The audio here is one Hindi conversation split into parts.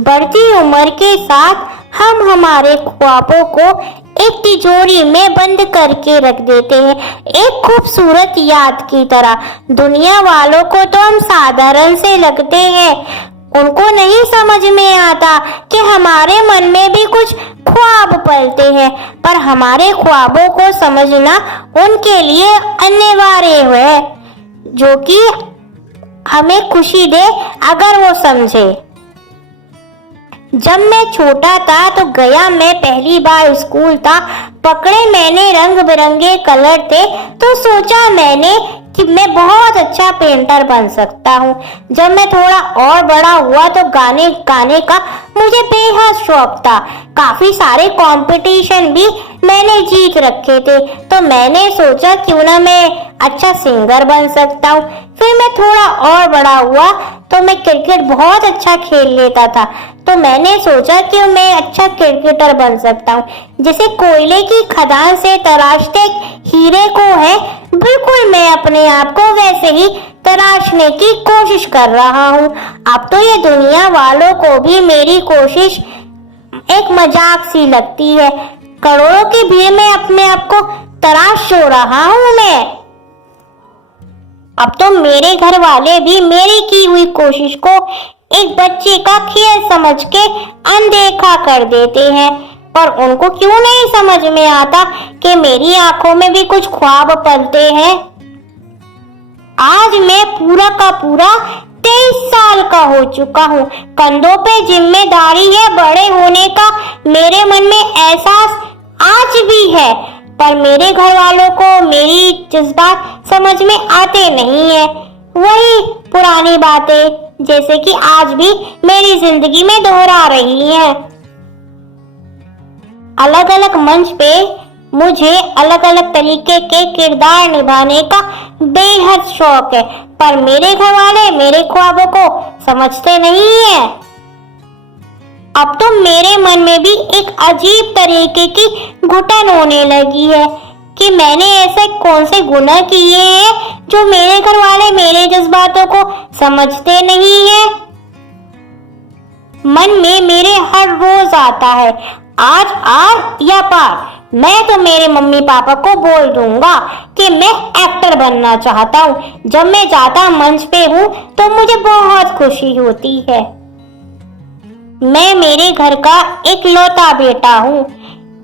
बढ़ती उम्र के साथ हम हमारे ख्वाबों को एक तिजोरी में बंद करके रख देते हैं, एक खूबसूरत याद की तरह। दुनिया वालों को तो हम साधारण से लगते हैं, उनको नहीं समझ में आता कि हमारे मन में भी कुछ ख्वाब पलते हैं, पर हमारे ख्वाबों को समझना उनके लिए अनिवार्य है, जो कि हमें खुशी दे अगर वो समझे। जब मैं छोटा था तो गया मैं पहली बार स्कूल था, पकड़े मैंने रंग बिरंगे कलर थे, तो सोचा मैंने कि मैं बहुत अच्छा पेंटर बन सकता हूँ। जब मैं थोड़ा और बड़ा हुआ तो गाने गाने का मुझे बेहद शौक था, काफी सारे कंपटीशन भी मैंने जीत रखे थे, तो मैंने सोचा क्यों ना मैं अच्छा सिंगर बन सकता हूँ। फिर मैं थोड़ा और बड़ा हुआ तो मैं क्रिकेट बहुत अच्छा खेल लेता था, तो मैंने सोचा कि मैं अच्छा क्रिकेटर बन सकता हूँ। जैसे कोयले की खदान से तराशते हीरे को है, बिल्कुल मैं अपने आप को वैसे ही तराशने की कोशिश कर रहा हूँ। अब तो ये दुनिया वालों को भी मेरी कोशिश एक मजाक सी लगती है। करोड़ों की भीड़ में अपने आप को तराश हो रहा हूँ मैं। अब तो मेरे घर वाले भी मेरी की हुई कोशिश को एक बच्चे का खेल समझ के अनदेखा कर देते हैं, पर उनको क्यों नहीं समझ में आता कि मेरी आंखों में भी कुछ ख्वाब पलते हैं। आज मैं पूरा का पूरा 23 साल का हो चुका हूँ। कंधों पे जिम्मेदारी है बड़े होने का, मेरे मन में एहसास आज भी है, पर मेरे घर वालों को मेरी जज्बात समझ में आते नहीं है। वही पुरानी बातें जैसे कि आज भी मेरी जिंदगी में दोहरा रही हैं। अलग अलग मंच पे मुझे अलग अलग तरीके के किरदार निभाने का बेहद शौक है, पर मेरे घर वाले मेरे ख्वाबों को समझते नहीं है। अब तो मेरे मन में भी एक अजीब तरीके की घुटन होने लगी है कि मैंने ऐसे कौन से गुनाह किए हैं जो मेरे घर वाले मेरे जज्बातों को समझते नहीं है। मन में मेरे हर रोज आता है, आज आर या पार। मैं तो मेरे मम्मी पापा को बोल दूंगा कि मैं एक्टर बनना चाहता हूँ। जब मैं जाता मंच पे हूँ तो मुझे बहुत खुशी होती है। मैं मेरे घर का इकलौता बेटा हूँ,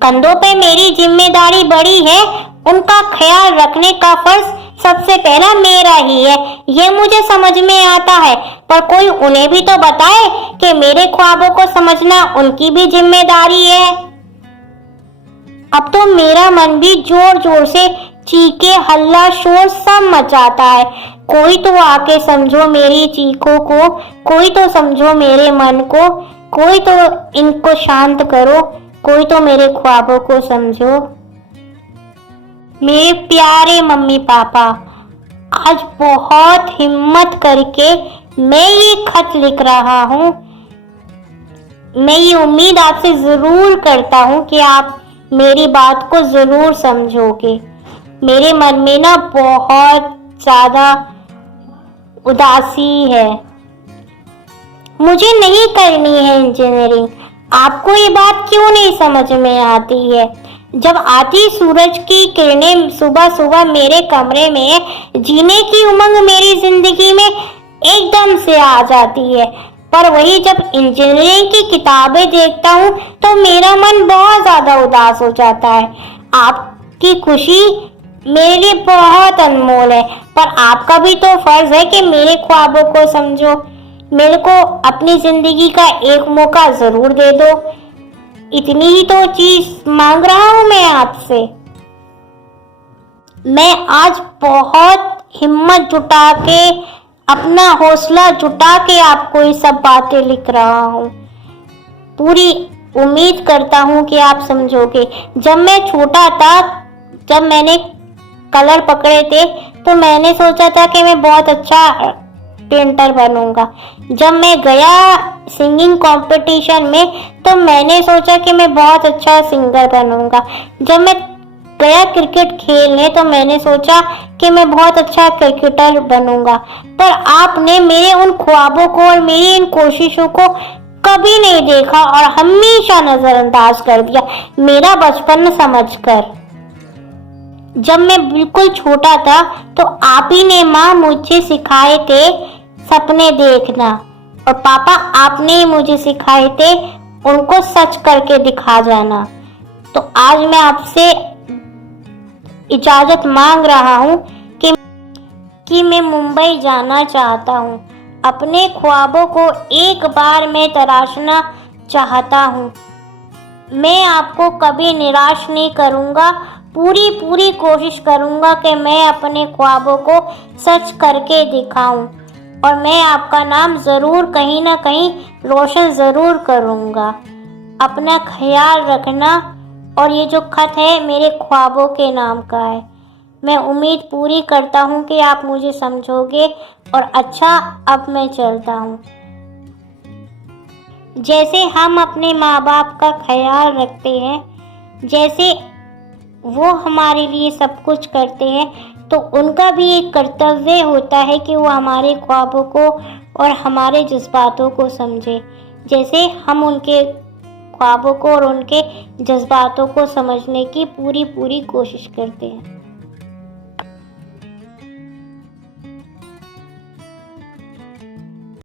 कंधों पे मेरी जिम्मेदारी बड़ी है, उनका ख्याल रखने का फर्ज सबसे पहला मेरा ही है। ये मुझे समझ में आता है, पर कोई उन्हें भी तो बताए कि मेरे ख्वाबों को समझना उनकी भी जिम्मेदारी है। अब तो मेरा मन भी जोर जोर से चीखे हल्ला शोर सब मचाता है। कोई तो आके समझो मेरी चीखों को, कोई तो समझो मेरे मन को, कोई तो इनको शांत करो, कोई तो मेरे ख्वाबों को समझो। मेरे प्यारे मम्मी पापा, आज बहुत हिम्मत करके मैं ये खत लिख रहा हूँ। मैं ये उम्मीद आपसे जरूर करता हूँ कि आप मेरी बात को जरूर समझोगे। मेरे मन में ना बहुत ज्यादा उदासी है, मुझे नहीं करनी है इंजीनियरिंग। आपको ये बात क्यों नहीं समझ में आती है? जब आती सूरज की किरणें सुबह सुबह मेरे कमरे में, जीने की उमंग मेरी जिंदगी में एकदम से आ जाती है, पर वही जब इंजीनियरिंग की किताबें देखता हूँ तो मेरा मन बहुत ज्यादा उदास हो जाता है। आपकी खुशी मेरे लिए बहुत अनमोल है, पर आपका भी तो फर्ज है कि मेरे ख्वाबों को समझो। मेरे को अपनी जिंदगी का एक मौका जरूर दे दो, इतनी ही तो चीज मांग रहा हूं मैं आपसे। मैं आज बहुत हिम्मत जुटा के, अपना हौसला जुटा के आपको ये सब बातें लिख रहा हूँ। पूरी उम्मीद करता हूँ कि आप समझोगे। जब मैं छोटा था, जब मैंने कलर पकड़े थे, तो मैंने सोचा था कि मैं बहुत अच्छा पेंटर बनूंगा। जब मैं गया सिंगिंग कंपटीशन में तो मैंने सोचा कि मैं बहुत अच्छा सिंगर बनूंगा। जब मैं गया क्रिकेट खेलने तो मैंने सोचा कि मैं बहुत अच्छा क्रिकेटर बनूंगा। पर आपने मेरे उन ख्वाबों को और मेरी इन कोशिशों को कभी नहीं देखा और हमेशा नजरअंदाज कर दिया मेरा बचपन समझकर। जब मैं बिल्कुल छोटा था तो आप ही ने माँ मुझे सिखाए थे सपने देखना, और पापा आपने ही मुझे सिखाए थे उनको सच करके दिखा जाना। तो आज मैं आपसे इजाजत मांग रहा हूँ कि मैं मुंबई जाना चाहता हूँ। अपने ख्वाबों को एक बार मैं तराशना चाहता हूँ। मैं आपको कभी निराश नहीं करूँगा। पूरी कोशिश करूँगा कि मैं अपने ख्वाबों को सच करके दिखाऊं, और मैं आपका नाम ज़रूर कहीं ना कहीं रोशन ज़रूर करूँगा। अपना ख्याल रखना। और ये जो खत है मेरे ख्वाबों के नाम का है। मैं उम्मीद पूरी करता हूँ कि आप मुझे समझोगे। और अच्छा, अब मैं चलता हूँ। जैसे हम अपने माँ बाप का ख्याल रखते हैं, जैसे वो हमारे लिए सब कुछ करते हैं, तो उनका भी एक कर्तव्य होता है कि वो हमारे ख्वाबों को और हमारे जज्बातों को समझे, जैसे हम उनके ख्वाबों को और उनके जज्बातों को समझने की पूरी कोशिश करते हैं।